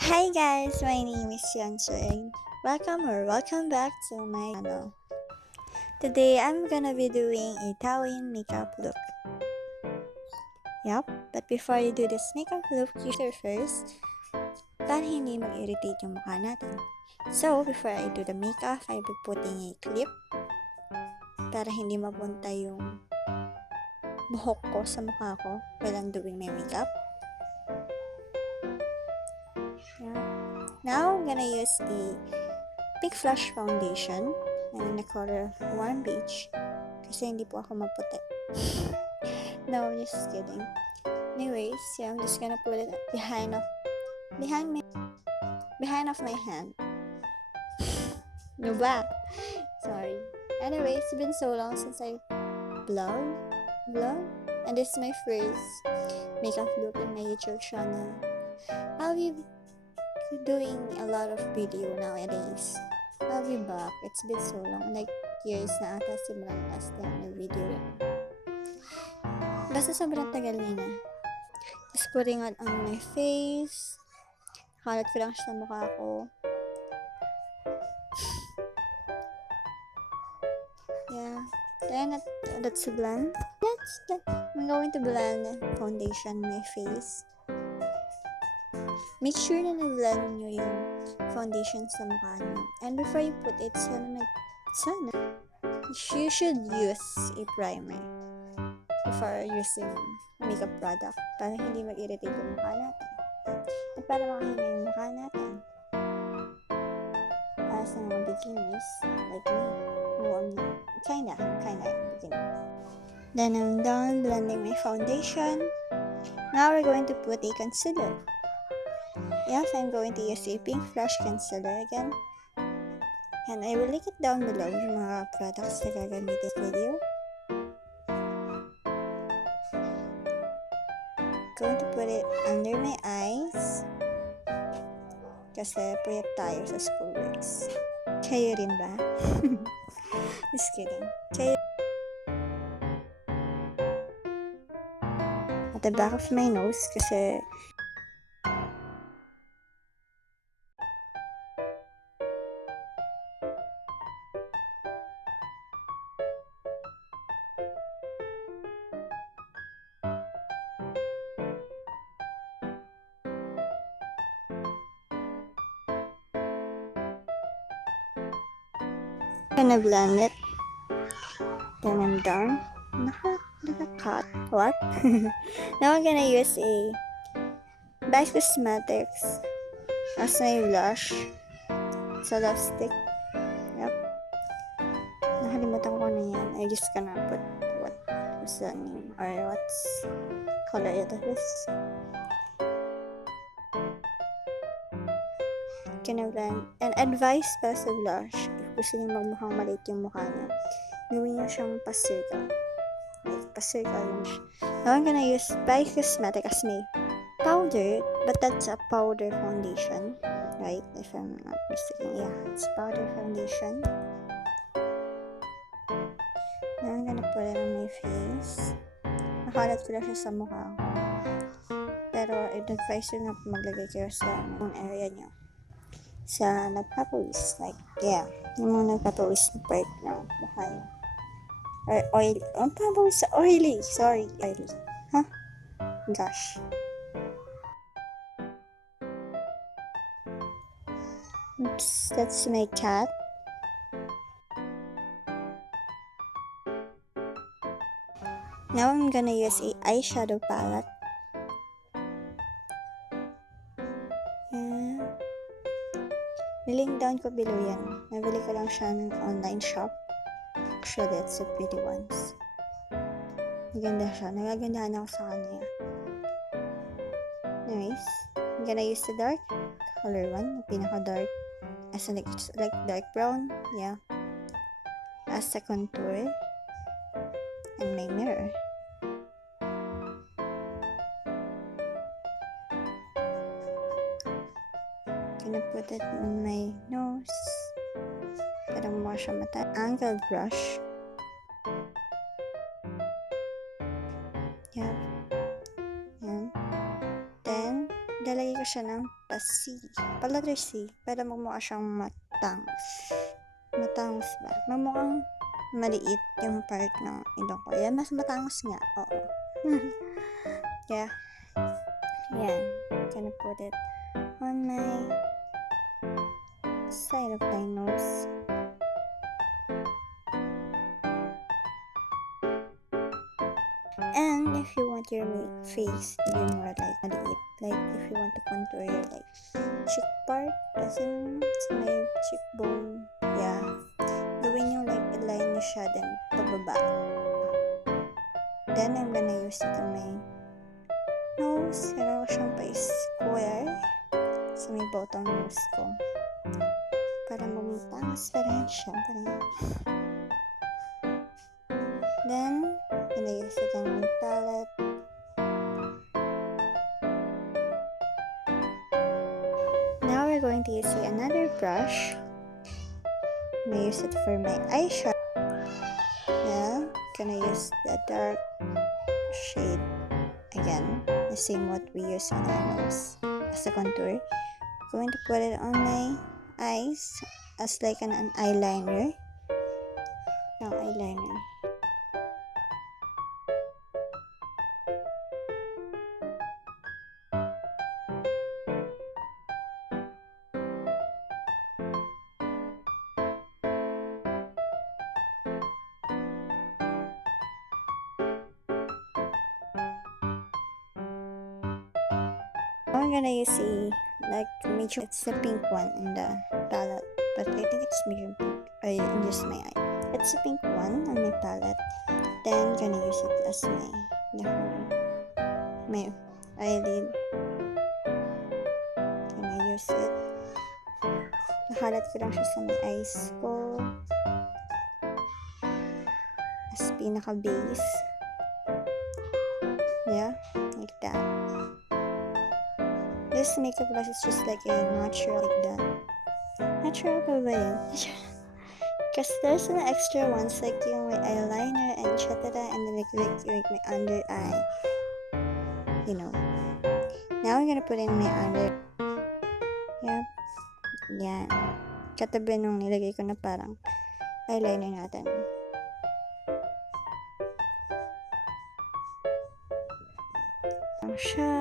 Hi guys, my name is Ynce. Welcome back to my channel. Today I'm gonna be doing a Douyin makeup look. Yup, but before you do this makeup look, you should first para hindi mag-irritate yung mukha natin. So, before I do the makeup, I'll be putting a clip para hindi mapunta yung buhok ko sa mukha ko while I'm doing my makeup. Now, I'm gonna use a pink flush foundation in the color warm beige kasi hindi po ako maputi. No, I'm just kidding. Anyways, yeah, I'm just gonna put it behind of my hand. No ba? Sorry. Anyway, it's been so long since I vlog, and this is my first makeup look in my YouTube channel. I'll be doing a lot of video nowadays. I'll be back. It's been so long, like years na ata simulan last time na video. Basta sobrang tagal na. Just putting it on my face. Kalat ko lang siya sa mukha ko. Yeah. Then that's a blend. I'm going to blend foundation on my face. Make sure na na-blend nyo yung foundation sa mukha nyo. And before you put it, you should use a primer before using makeup product para hindi mag-irritate yung mukha natin. At para makahinga yung mukha natin. Para sa mga beginners like me. No, I'm kinda beginner. Then I'm done blending my foundation. Now we're going to put a concealer. Yes, I'm going to use a pink flush concealer again. And I will link it down below yung mga products na gagamitin this video. Going to put it under my eyes. Kasi puyat tayo sa schoolworks. Kayo rin ba? Just kidding. At the back of my nose kasi gonna blend it. Then I'm done. Naka-cut. What? Now I'm gonna use a Base Cosmetics as my blush. So lipstick. Yep. Nakalimutan ko na yan. I just gonna put what's the name or what's color it is. Gonna blend. And advice pa sa blush. If gusto niyo magmukhang maliit yung mukha niyo, gawin niyo siyang pa-circle. Like, pa-circle yung Now I'm gonna use Base Cosmetics as my powder, but that's a powder foundation. Right? If I'm not mistaken. Yeah, it's powder foundation. Now I'm gonna put it on my face. Nakalat ko lang siya sa mukha ko. Pero I'd advise you na maglagay kayo sa area niyo. Sa nagpapawis, like, yeah, yung mga nagpapawis na part ng mukha niyo. Or oily. Ang pawis sa oily. Sorry, oily. Huh? Gosh. Oops, that's my cat. Now I'm gonna use a eyeshadow palette. Yeah. Link down ko below yan. Nabili ko lang siya ng online shop. Actually, it's a pretty ones. Maganda siya. Nagagandahan ako sa kanya. Anyways, I'm gonna use the dark color one. Pinaka-dark. As in, like dark brown. Yeah. As a contour. And my mirror. Gonna put it on my nose. Para mukha siya mata. Angled brush. Yep. Yan. Then, Lalagay ko siya ng letter C, para magmukha siyang matangos ba? Magmukhang maliit yung part ng ilong ko. Yan, mas matangos nga. Oo. Yeah. Yan. Gonna put it on my side of my nose. And if you want your face to be more like maliit, like if you want to contour your like cheek part, kasi sa may cheekbone, yeah, gawin yung like align nyo siya, then pababa. Then I'm gonna use it on my nose. Kailangan ko siyang pa-square sa may bottom nose ko para magmutangos pa rin siya. Then I'm gonna use it on my palette. Now we're going to use another brush. I'm gonna use it for my eyeshadow. Now, gonna use the dark shade again, the same what we use on our nose as a contour. Going to put it on my eyes as like an eyeliner. Now, eyeliner. Now I'm gonna use medium. It's the pink one in the palette, but I think it's medium pink. In just my eye. It's the pink one on my palette. Then gonna use it as my eyelid. Gonna use it. Nahalat ko lang siya sa my eyes ko. As pinaka base. Yeah, like that. This makeup look is just like a natural like that. Natural pa ba yun? Because there's an extra ones like yung my eyeliner and etc. and then like my under eye. You know. Now I'm gonna put in my under. Yep. Yan. Katabi nung nilagay ko na parang eyeliner natin. Lang siya.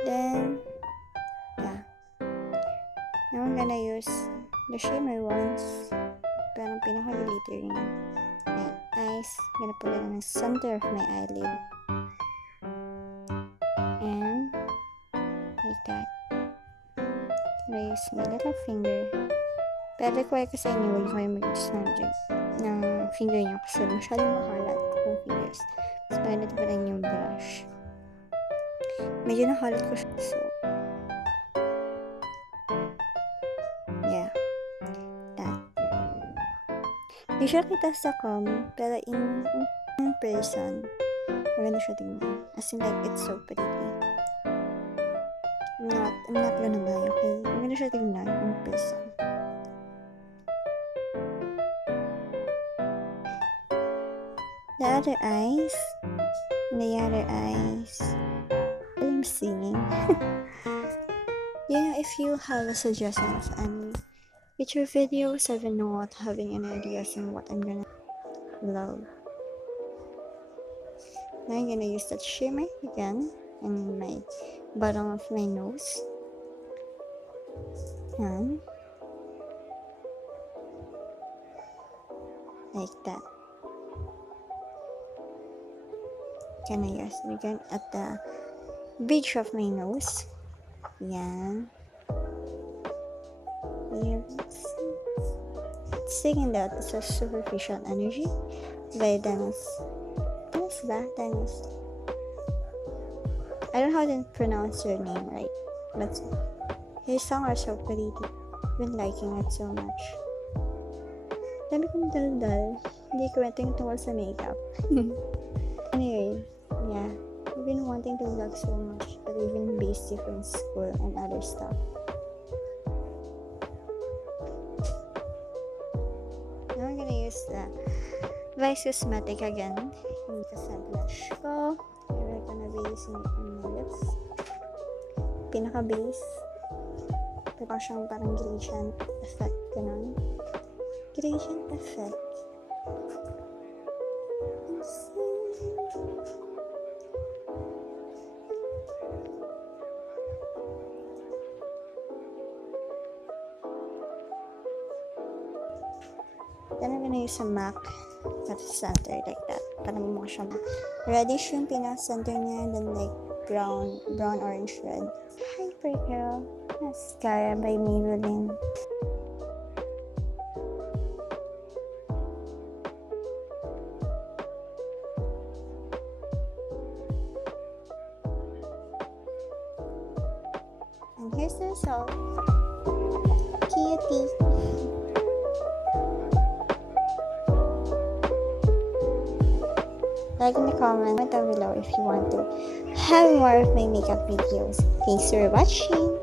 Then, yeah. Now I'm gonna use the shimmer ones. Parang pinaka-glitter niya. My eyes. I'm gonna put it in the center of my eyelid. And, like that. I'm gonna use my little finger. Pero require ko sa inyo, huwag kayo mag-use ng finger niyo kasi masyadong makalat yung fingers. Mas palit pa rin yung brush. Medyo nakalat ko siya. So, yeah. That. Hindi siya kita sa pero in person, maganda siya tingnan. As in like, it's so pretty. I'm not gonna lie, okay? Maganda siya tingnan in person. The other eyes. I'm singing. You know, if you have a suggestion of any future videos, I've been not having any ideas on what I'm gonna love. Now I'm gonna use that shimmer again in my bottom of my nose. And like that. Gonna use it again at the bridge of my nose. Yan. It's taking that as a superficial energy by Dennis. Dennis. I don't know how to pronounce your name right, but his songs are so pretty. I've been liking it so much. Dami kong dal-dal. Hindi ko ito tungkol sa makeup. Anyway, yeah. I've been wanting to vlog so much, but we've been busy from school and other stuff. Now I'm gonna use the Vice Cosmetic again. Yung sa blush ko. We're gonna base on my lips. Pinaka-base. Pero siyang parang gradient effect. Ganun. Gradient effect. Then I'm gonna use a MAC at the center like that. Para may mukha siyang reddish yung pinaka-center niya, then like brown orange red. Hyper Girl Mascara by Maybelline. And here's the result. Cutie. Like in the comment down below if you want to have more of my makeup videos. Thanks for watching.